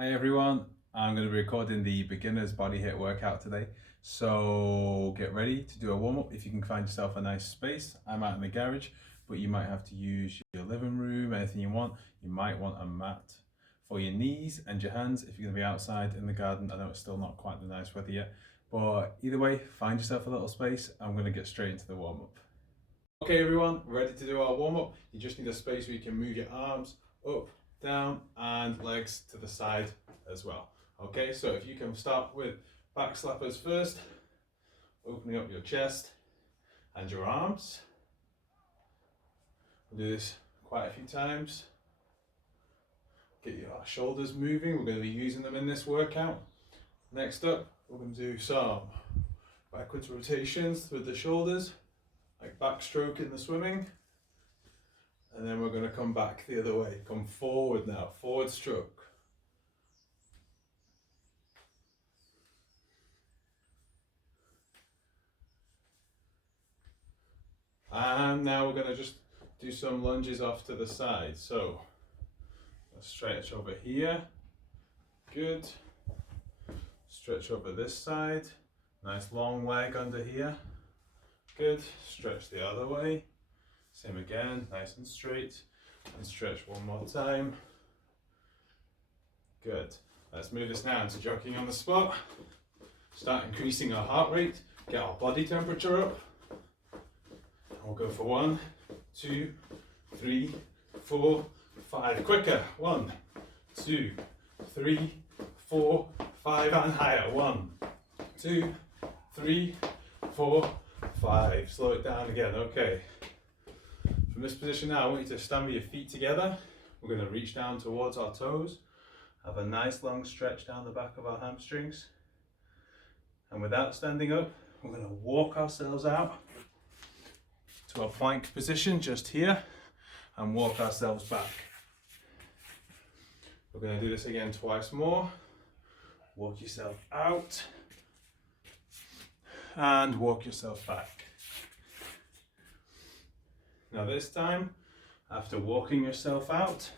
Hi everyone, I'm going to be recording the beginner's body hit workout today. So get ready to do a warm-up if you can find yourself a nice space. I'm out in the garage, but you might have to use your living room, anything you want. You might want a mat for your knees and your hands if you're going to be outside in the garden. I know it's still not quite the nice weather yet, but either way, find yourself a little space. I'm going to get straight into the warm-up. Okay everyone, ready to do our warm-up. You just need a space where you can move your arms up, down, and legs to the side as well. Okay, so if you can start with back slappers first, opening up your chest and your arms. We'll do this quite a few times. Get your shoulders moving, we're going to be using them in this workout. Next up, we're going to do some backwards rotations with the shoulders, like backstroke in the swimming. And then we're going to come back the other way. Come forward now, forward stroke. And now we're going to just do some lunges off to the side. So let's stretch over here. Good. Stretch over this side. Nice long leg under here. Good. Stretch the other way. Same again, nice and straight. And stretch one more time. Good. Let's move this now into jogging on the spot. Start increasing our heart rate. Get our body temperature up. We'll go for 1, 2, 3, 4, 5. Quicker. 1, 2, 3, 4, 5, and higher. 1, 2, 3, 4, 5. Slow it down again. Okay. From this position now, I want you to stand with your feet together. We're going to reach down towards our toes. Have a nice long stretch down the back of our hamstrings. And without standing up, we're going to walk ourselves out to a plank position just here and walk ourselves back. We're going to do this again twice more. Walk yourself out and walk yourself back. Now this time, after walking yourself out,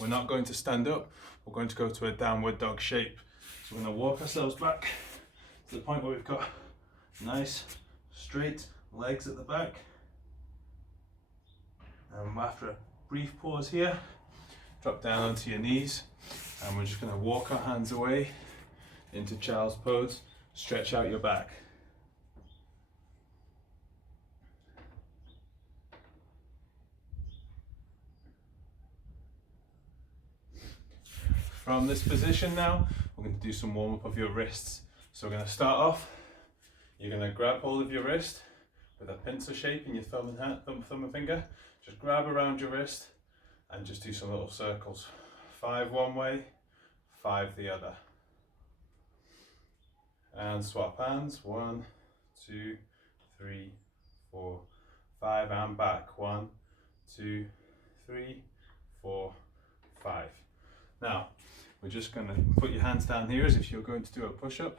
we're not going to stand up, we're going to go to a downward dog shape. So we're going to walk ourselves back to the point where we've got nice straight legs at the back. And after a brief pause here, drop down onto your knees and we're just going to walk our hands away into child's pose, stretch out your back. From this position now, we're going to do some warm up of your wrists. So we're going to start off, you're going to grab hold of your wrist with a pincer shape in your thumb and finger. Just grab around your wrist and just do some little circles. 5 one way, 5 the other. And swap hands. 1, 2, 3, 4, 5, and back. 1, 2, 3, 4, 5. Now, we're just going to put your hands down here as if you're going to do a push-up,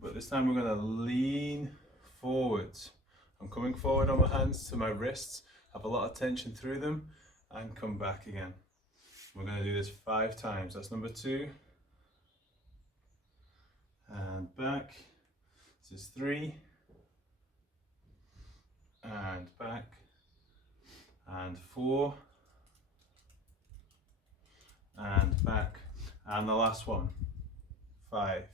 but this time we're going to lean forwards. I'm coming forward on my hands to my wrists, have a lot of tension through them, and come back again. We're going to do this 5 times. That's number 2. And back. This is 3. And back. And 4. And back, and the last one, 5.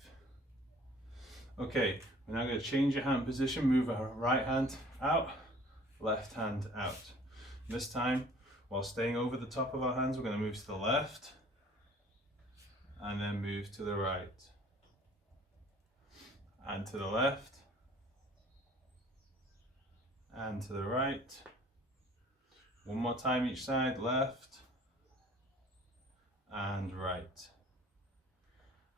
Okay, we're now going to change your hand position, move our right hand out, left hand out. This time, while staying over the top of our hands, we're going to move to the left, and then move to the right, and to the left, and to the right. One more time each side, left, and right.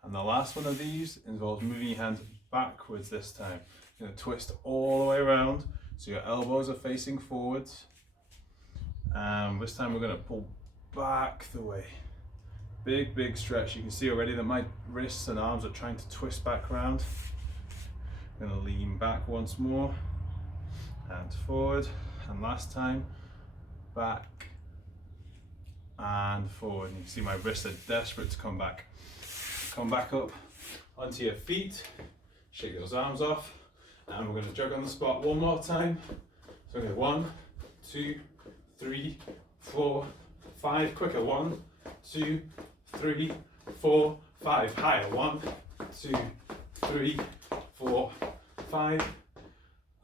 And the last one of these involves moving your hands backwards this time. You're going to twist all the way around so your elbows are facing forwards. And this time we're going to pull back the way. Big stretch. You can see already that my wrists and arms are trying to twist back around. I'm going to lean back once more, and forward, and last time back and forward. You can see my wrists are desperate to come back. Come back up onto your feet, shake those arms off, and we're going to jog on the spot one more time. So we're going to 1, 2, 3, 4, 5, quicker, 1, 2, 3, 4, 5, higher, 1, 2, 3, 4, 5,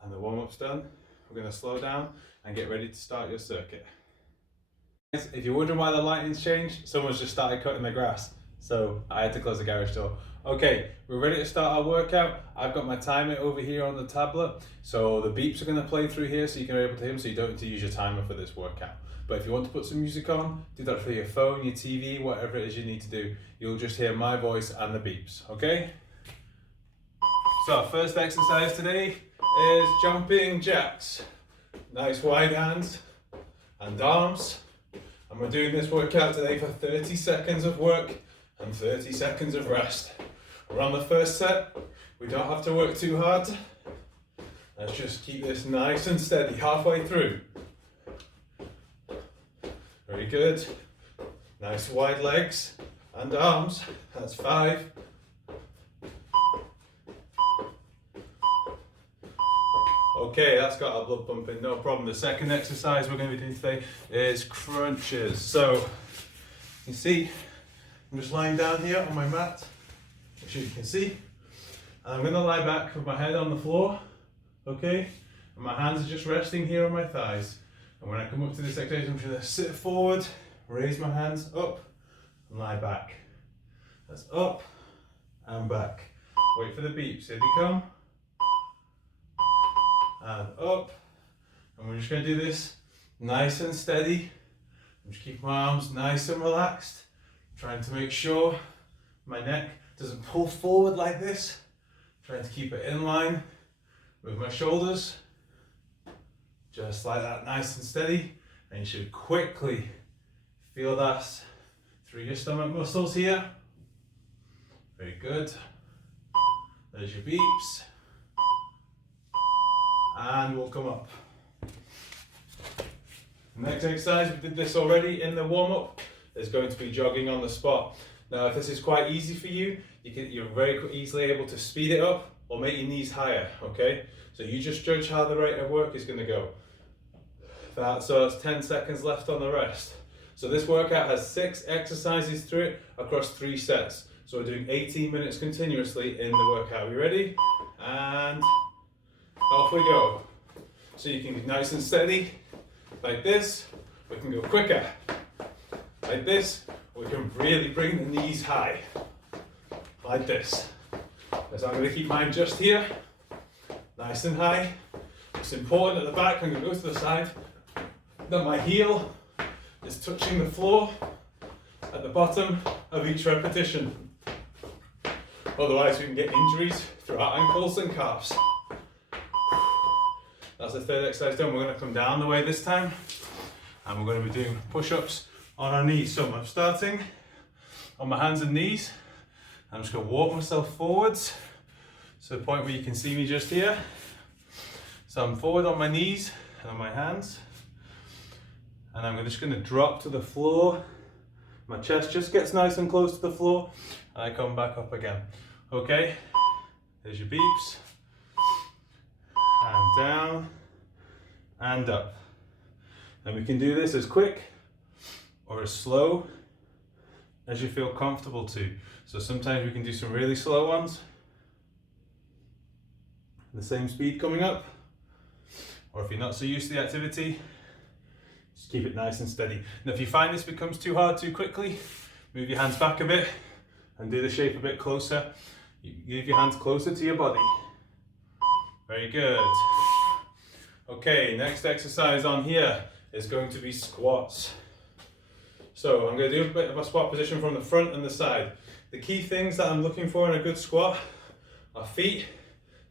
and the warm-up's done. We're going to slow down and get ready to start your circuit. If you're wondering why the lighting's changed, someone's just started cutting the grass, so I had to close the garage door. Okay, we're ready to start our workout. I've got my timer over here on the tablet, so the beeps are going to play through here so you can be able to hear them, so you don't need to use your timer for this workout. But if you want to put some music on, do that for your phone, your TV, whatever it is you need to do. You'll just hear my voice and the beeps, okay? So our first exercise today is jumping jacks. Nice wide hands and arms. And we're doing this workout today for 30 seconds of work and 30 seconds of rest. We're on the first set. We don't have to work too hard. Let's just keep this nice and steady halfway through. Very good. Nice wide legs and arms. That's 5. Okay, that's got our blood pumping, no problem. The second exercise we're going to be doing today is crunches. So, you see, I'm just lying down here on my mat, which you can see. And I'm going to lie back with my head on the floor, okay? And my hands are just resting here on my thighs. And when I come up to this exercise, I'm going to sit forward, raise my hands up, and lie back. That's up and back. Wait for the beeps, here they come. And up, and we're just going to do this nice and steady. Just keep my arms nice and relaxed, trying to make sure my neck doesn't pull forward like this, trying to keep it in line with my shoulders, just like that, nice and steady. And you should quickly feel that through your stomach muscles here. Very good. There's your beeps. And we'll come up. Next exercise, we did this already in the warm-up, is going to be jogging on the spot. Now if this is quite easy for you, you're very easily able to speed it up or make your knees higher, okay? So you just judge how the rate of work is going to go. So it's 10 seconds left on the rest. So this workout has 6 exercises through it across 3 sets. So we're doing 18 minutes continuously in the workout. Are we ready? And off we go. So you can be nice and steady, like this. We can go quicker, like this. We can really bring the knees high, like this. So I'm going to keep mine just here, nice and high. It's important at the back, I'm going to go to the side, that my heel is touching the floor at the bottom of each repetition. Otherwise we can get injuries through our ankles and calves. That's the third exercise done. We're going to come down the way this time, and we're going to be doing push-ups on our knees. So I'm starting on my hands and knees. I'm just going to walk myself forwards to the point where you can see me just here. So I'm forward on my knees and on my hands, and I'm just going to drop to the floor. My chest just gets nice and close to the floor, and I come back up again. Okay, there's your beeps. And down and up. And we can do this as quick or as slow as you feel comfortable to. So sometimes we can do some really slow ones, the same speed coming up. Or if you're not so used to the activity, just keep it nice and steady. And if you find this becomes too hard too quickly, move your hands back a bit and do the shape a bit closer. You give your hands closer to your body. Very good. Okay, next exercise on here is going to be squats. So I'm going to do a bit of a squat position from the front and the side. The key things that I'm looking for in a good squat are feet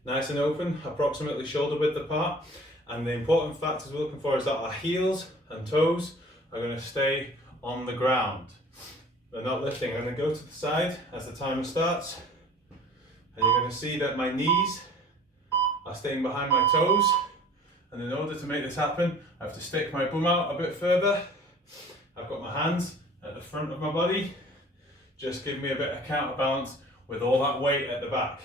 nice and open, approximately shoulder width apart. And the important factors we're looking for is that our heels and toes are going to stay on the ground. They're not lifting. I'm going to go to the side as the timer starts. And you're going to see that my knees are staying behind my toes, and in order to make this happen I have to stick my bum out a bit further I've got my hands at the front of my body, just give me a bit of counterbalance with all that weight at the back.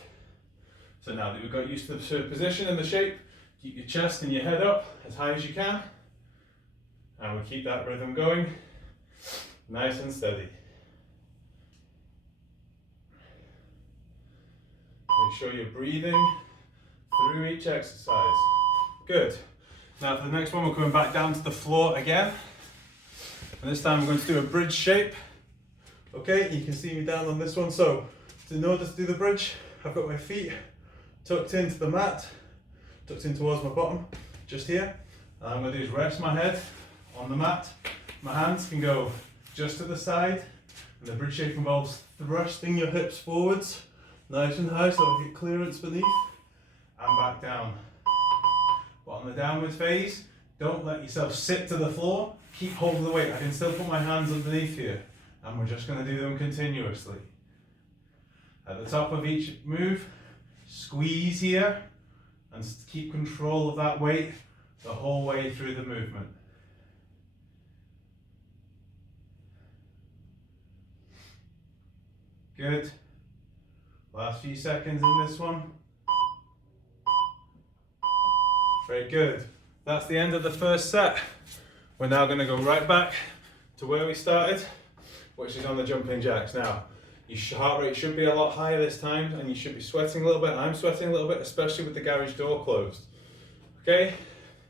So now that we've got used to the position and the shape, keep your chest and your head up as high as you can, and we'll keep that rhythm going, nice and steady. Make sure you're breathing through each exercise. Good. Now for the next one, we're coming back down to the floor again. And this time I'm going to do a bridge shape. Okay, you can see me down on this one. So in order to do the bridge, I've got my feet tucked into the mat, tucked in towards my bottom, just here. And I'm going to do is rest my head on the mat. My hands can go just to the side. And the bridge shape involves thrusting your hips forwards, nice and high, so I get clearance beneath, and back down. But on the downward phase, don't let yourself sit to the floor. Keep hold of the weight. I can still put my hands underneath here, and we're just going to do them continuously. At the top of each move, squeeze here, and keep control of that weight the whole way through the movement. Good. Last few seconds in this one. Very good. That's the end of the first set. We're now going to go right back to where we started, which is on the jumping jacks. Now, your heart rate should be a lot higher this time, and you should be sweating a little bit. I'm sweating a little bit, especially with the garage door closed. Okay,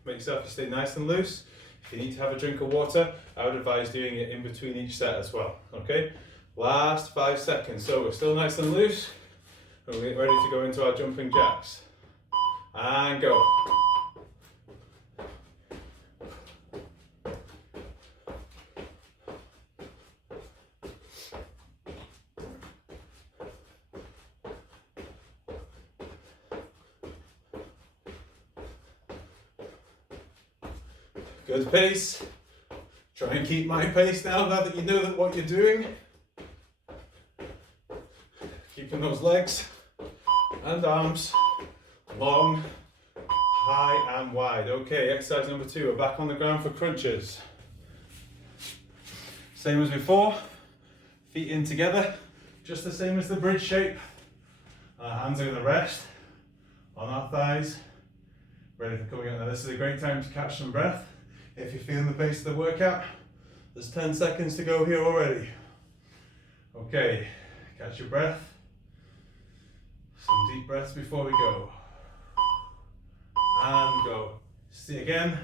make yourself stay nice and loose. If you need to have a drink of water, I would advise doing it in between each set as well. Okay, last 5 seconds. So we're still nice and loose. We're ready to go into our jumping jacks. And go. Good pace. Try and keep my pace now that you know what you're doing. Keeping those legs and arms long, high and wide. Okay, exercise number 2. We're back on the ground for crunches. Same as before, feet in together, just the same as the bridge shape. Our hands are going to rest on our thighs, ready for coming up. Now this is a great time to catch some breath. If you're feeling the pace of the workout, there's 10 seconds to go here already. Okay, catch your breath. Some deep breaths before we go. And go. See again.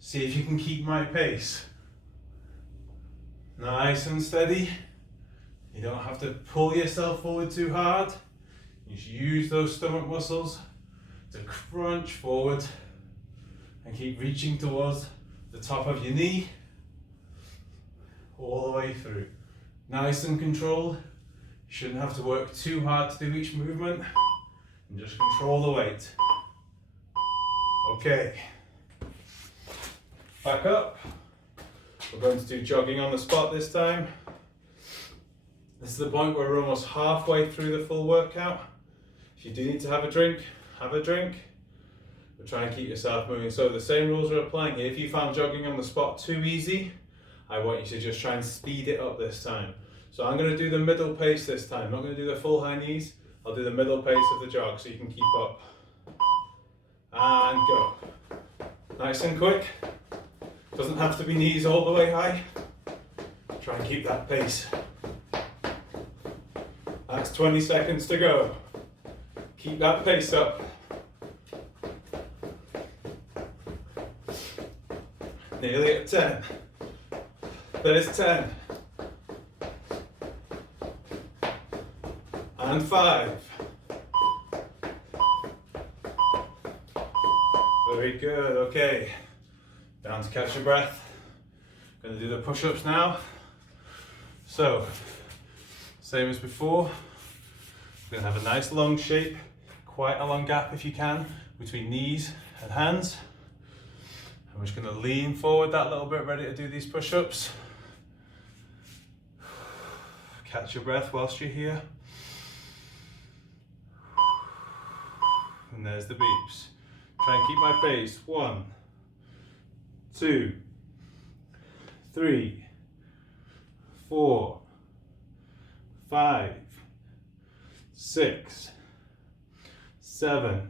See if you can keep my pace. Nice and steady. You don't have to pull yourself forward too hard. You just use those stomach muscles to crunch forward and keep reaching towards the top of your knee all the way through. Nice and controlled. You shouldn't have to work too hard to do each movement, and just control the weight. Okay, back up. We're going to do jogging on the spot this time. This is the point where we're almost halfway through the full workout. If you do need to have a drink, have a drink. But try and keep yourself moving. So the same rules are applying here. If you found jogging on the spot too easy, I want you to just try and speed it up this time. So I'm going to do the middle pace this time. I'm not going to do the full high knees. I'll do the middle pace of the jog so you can keep up. And go. Nice and quick. Doesn't have to be knees all the way high. Try and keep that pace. That's 20 seconds to go. Keep that pace up. Nearly at 10. There's 10. And 5. Very good, okay. Down to catch your breath. Gonna do the push-ups now. So, same as before. We're gonna have a nice long shape, quite a long gap if you can, between knees and hands. I'm just going to lean forward that little bit, ready to do these push-ups. Catch your breath whilst you're here. And there's the beeps. Try and keep my pace. 1, 2, 3, 4, 5, 6, 7,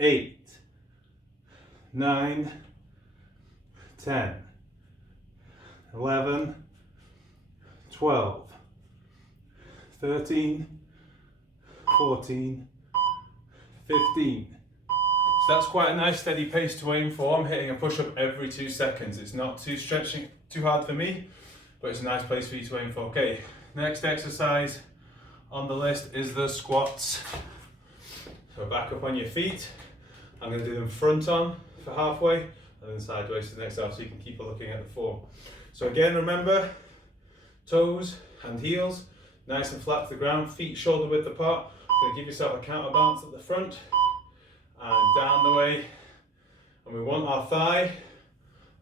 8, 9, 10, 11, 12, 13, 14, 15. So that's quite a nice steady pace to aim for. I'm hitting a push-up every 2 seconds. It's not too stretching, too hard for me, but it's a nice place for you to aim for. Okay, next exercise on the list is the squats. So back up on your feet. I'm going to do them front on for halfway and then sideways to the next half, so you can keep looking at the form. So again, remember, toes and heels nice and flat to the ground, feet shoulder width apart. Going to give yourself a counterbalance at the front and down the way. And we want our thigh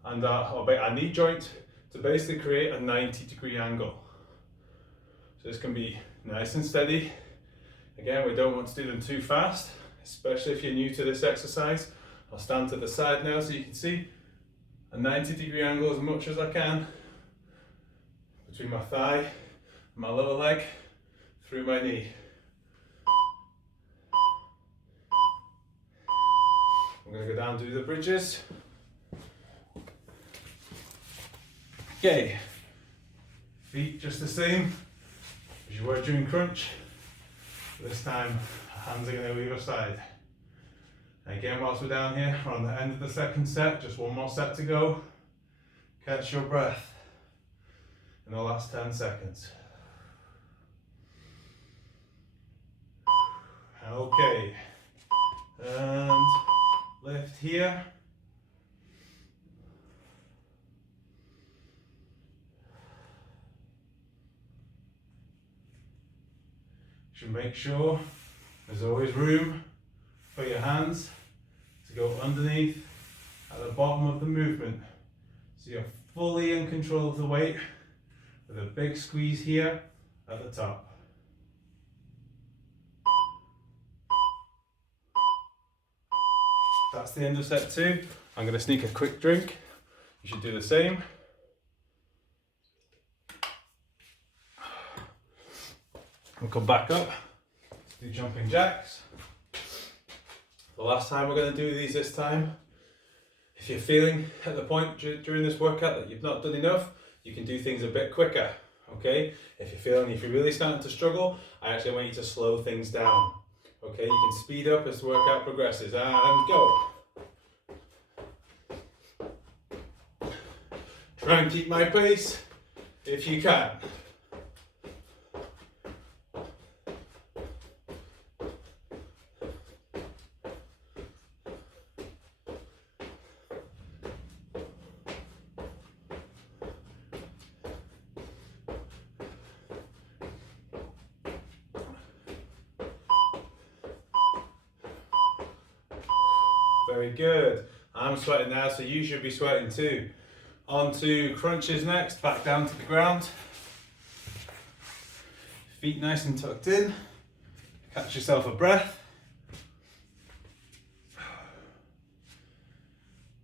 and our knee joint to basically create a 90-degree angle. So this can be nice and steady. Again, we don't want to do them too fast, especially if you're new to this exercise. I'll stand to the side now so you can see a 90-degree angle as much as I can between my thigh and my lower leg through my knee. I'm going to go down and do the bridges. Okay, feet just the same as you were during crunch. This time, hands are going to go either side. Again, whilst we're down here, we're on the end of the second set, just one more set to go. Catch your breath in the last 10 seconds. Okay, and lift here. Should make sure there's always room for your hands to go underneath at the bottom of the movement, so you're fully in control of the weight with a big squeeze here at the top. That's the end of set 2. I'm going to sneak a quick drink. You should do the same. We'll come back up, do jumping jacks. The last time we're going to do these this time. If you're feeling at the point during this workout that you've not done enough, you can do things a bit quicker, okay? If you're really starting to struggle, I actually want you to slow things down, okay? You can speed up as the workout progresses, and go. Try and keep my pace if you can. Very good. I'm sweating now, so you should be sweating too. On to crunches next, back down to the ground. Feet nice and tucked in. Catch yourself a breath.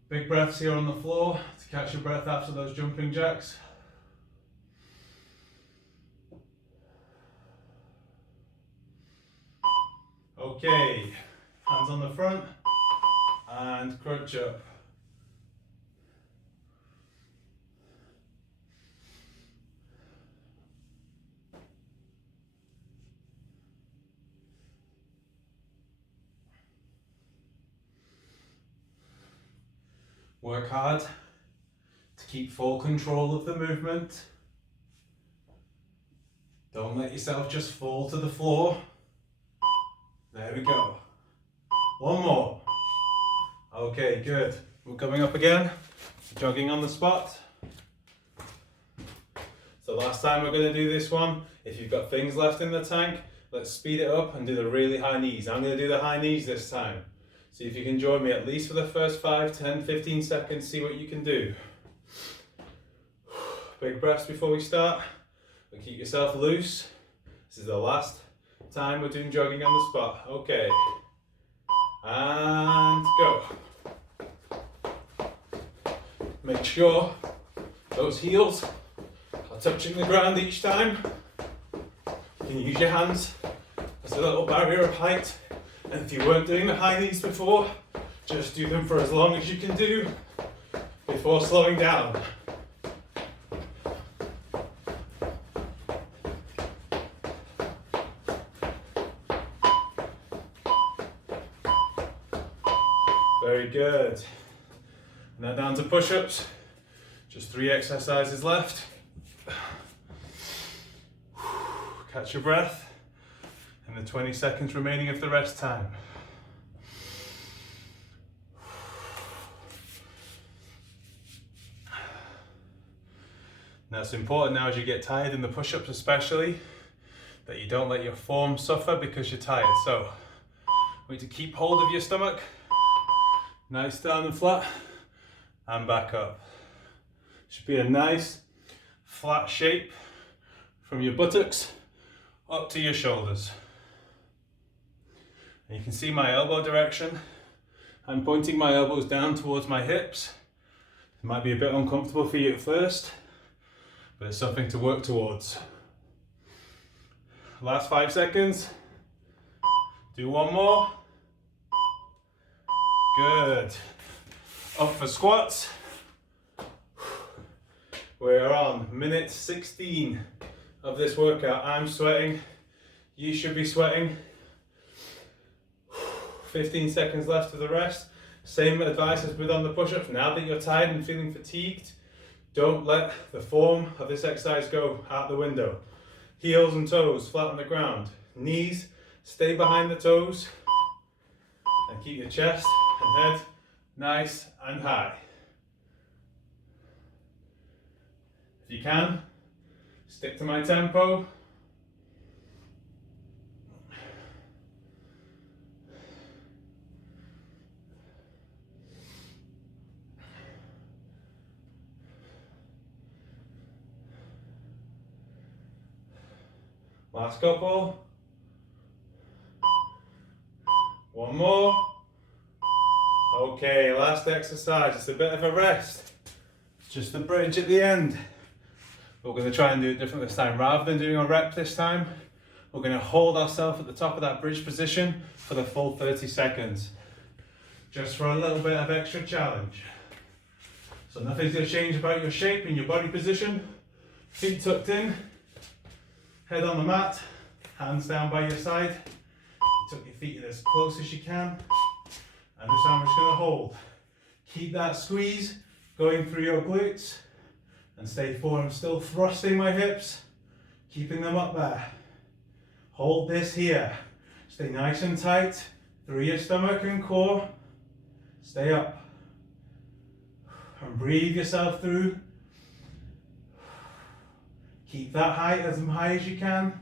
Big breaths here on the floor to catch your breath after those jumping jacks. Okay, hands on the front and crunch up. Work hard to keep full control of the movement. Don't let yourself just fall to the floor. There we go. One more. Okay, good. We're coming up again. Jogging on the spot. So last time we're going to do this one. If you've got things left in the tank, let's speed it up and do the really high knees. I'm going to do the high knees this time. See if you can join me at least for the first 5, 10, 15 seconds. See what you can do. Big breaths before we start. But keep yourself loose. This is the last time we're doing jogging on the spot. Okay. And go. Make sure those heels touching the ground each time. You can use your hands as a little barrier of height. And if you weren't doing the high knees before, just do them for as long as you can do before slowing down. Very good. Now down to push-ups. Just 3 exercises left. Catch your breath in the 20 seconds remaining of the rest time. Now it's important now as you get tired in the push-ups especially, that you don't let your form suffer because you're tired. So we need to keep hold of your stomach, nice down and flat, and back up. Should be a nice flat shape from your buttocks up to your shoulders. And you can see my elbow direction. I'm pointing my elbows down towards my hips. It might be a bit uncomfortable for you at first, but it's something to work towards. Last 5 seconds. Do one more. Good. Up for squats. We're on minute 16 of this workout. I'm sweating. You should be sweating. 15 seconds left of the rest. Same advice as with on the push-ups. Now that you're tired and feeling fatigued, don't let the form of this exercise go out the window. Heels and toes flat on the ground. Knees stay behind the toes. And keep your chest and head nice and high. If you can, stick to my tempo. Last couple. One more. Okay, last exercise. It's a bit of a rest. Just the bridge at the end. We're going to try and do it different this time. Rather than doing a rep this time, we're going to hold ourselves at the top of that bridge position for the full 30 seconds. Just for a little bit of extra challenge. So nothing's going to change about your shape and your body position. Feet tucked in, head on the mat, hands down by your side. You tuck your feet in as close as you can. And this time we're just going to hold. Keep that squeeze going through your glutes. And stay forward. I'm still thrusting my hips, keeping them up there. Hold this here. Stay nice and tight through your stomach and core. Stay up. And breathe yourself through. Keep that height as high as you can.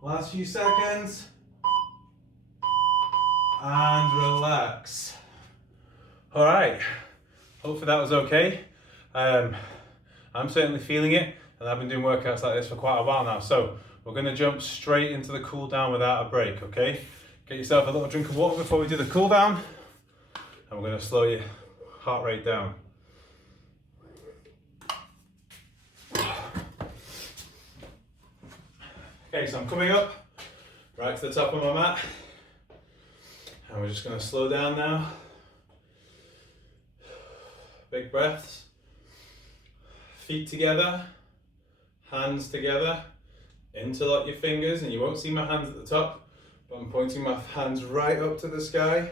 Last few seconds. And relax. All right. Hopefully that was okay. I'm certainly feeling it, and I've been doing workouts like this for quite a while now. So we're going to jump straight into the cool down without a break, okay? Get yourself a little drink of water before we do the cool down, and we're going to slow your heart rate down. Okay, so I'm coming up right to the top of my mat, and we're just going to slow down now. Big breaths. Feet together, hands together. Interlock your fingers, and you won't see my hands at the top, but I'm pointing my hands right up to the sky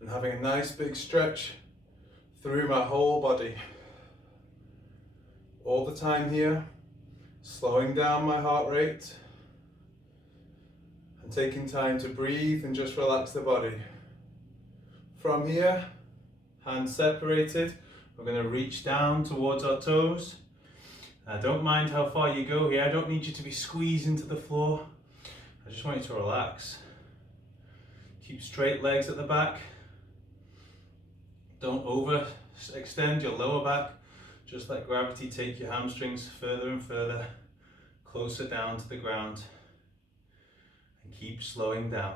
and having a nice big stretch through my whole body. All the time here, slowing down my heart rate and taking time to breathe and just relax the body. From here, hands separated, we're going to reach down towards our toes. Don't mind how far you go here. I don't need you to be squeezed into the floor. I just want you to relax. Keep straight legs at the back. Don't overextend your lower back. Just let gravity take your hamstrings further and further, closer down to the ground. And keep slowing down.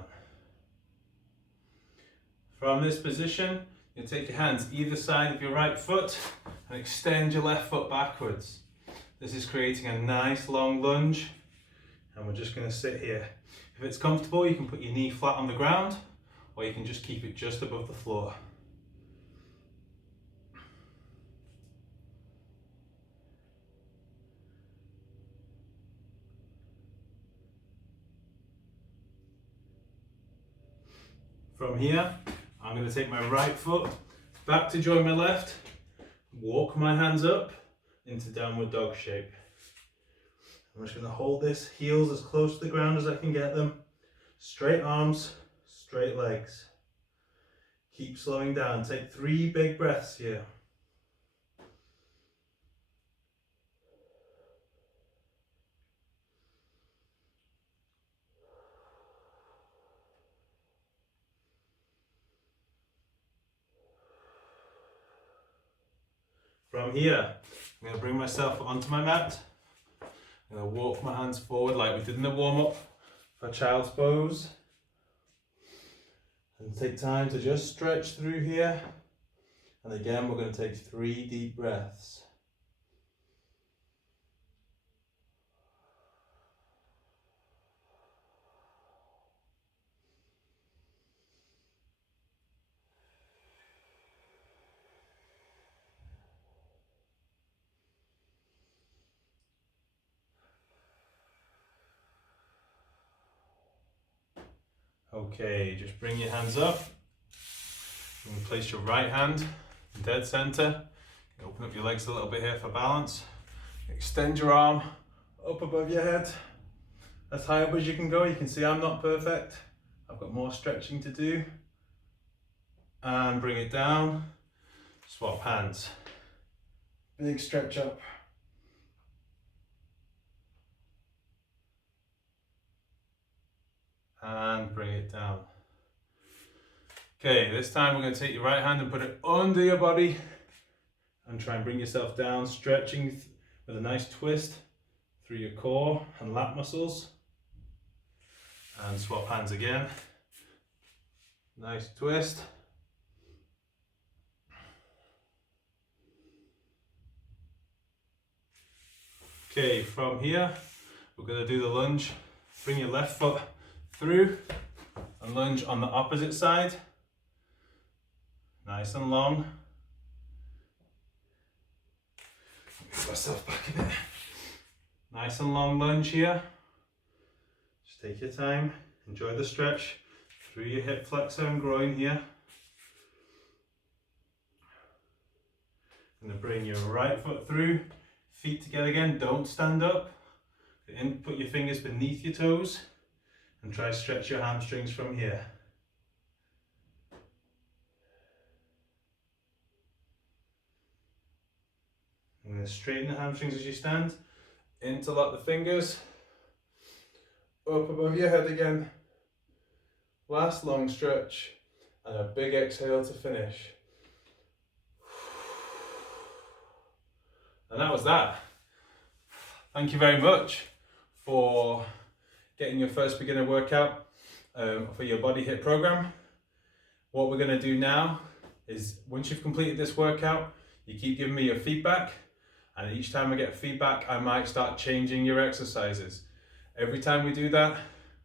From this position, you take your hands either side of your right foot and extend your left foot backwards. This is creating a nice long lunge, and we're just going to sit here. If it's comfortable, you can put your knee flat on the ground, or you can just keep it just above the floor. From here, I'm going to take my right foot back to join my left, walk my hands up into downward dog shape. I'm just going to hold this, heels as close to the ground as I can get them. Straight arms, straight legs. Keep slowing down. Take 3 big breaths here. From here, I'm going to bring myself onto my mat. I'm going to walk my hands forward like we did in the warm-up for child's pose. And take time to just stretch through here. And again, we're going to take 3 deep breaths. Okay, just bring your hands up. And place your right hand in dead center. Open up your legs a little bit here for balance. Extend your arm up above your head. As high up as you can go. You can see I'm not perfect. I've got more stretching to do. And bring it down. Swap hands. Big stretch up. And bring it down. Okay, this time we're going to take your right hand and put it under your body and try and bring yourself down, stretching with a nice twist through your core and lat muscles. And swap hands again. Nice twist. Okay, from here we're going to do the lunge. Bring your left foot through and lunge on the opposite side. Nice and long. Move myself back in it. Nice and long lunge here. Just take your time. Enjoy the stretch through your hip flexor and groin here. I'm going to bring your right foot through. Feet together again. Don't stand up. Put your fingers beneath your toes. And try to stretch your hamstrings from here. I'm going to straighten the hamstrings as you stand. Interlock the fingers. Up above your head again. Last long stretch. And a big exhale to finish. And that was that. Thank you very much for getting your first beginner workout for your BodyHIIT program. What we're going to do now is once you've completed this workout, you keep giving me your feedback, and each time I get feedback I might start changing your exercises. Every time we do that,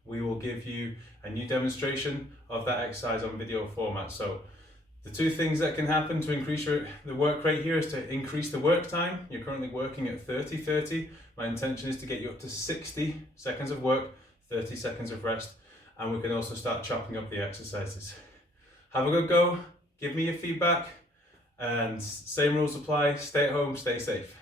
we will give you a new demonstration of that exercise on video format. So the 2 things that can happen to increase the work rate here is to increase the work time. You're currently working at 30. My intention is to get you up to 60 seconds of work, 30 seconds of rest, and we can also start chopping up the exercises. Have a good go, give me your feedback, and same rules apply. Stay at home, stay safe.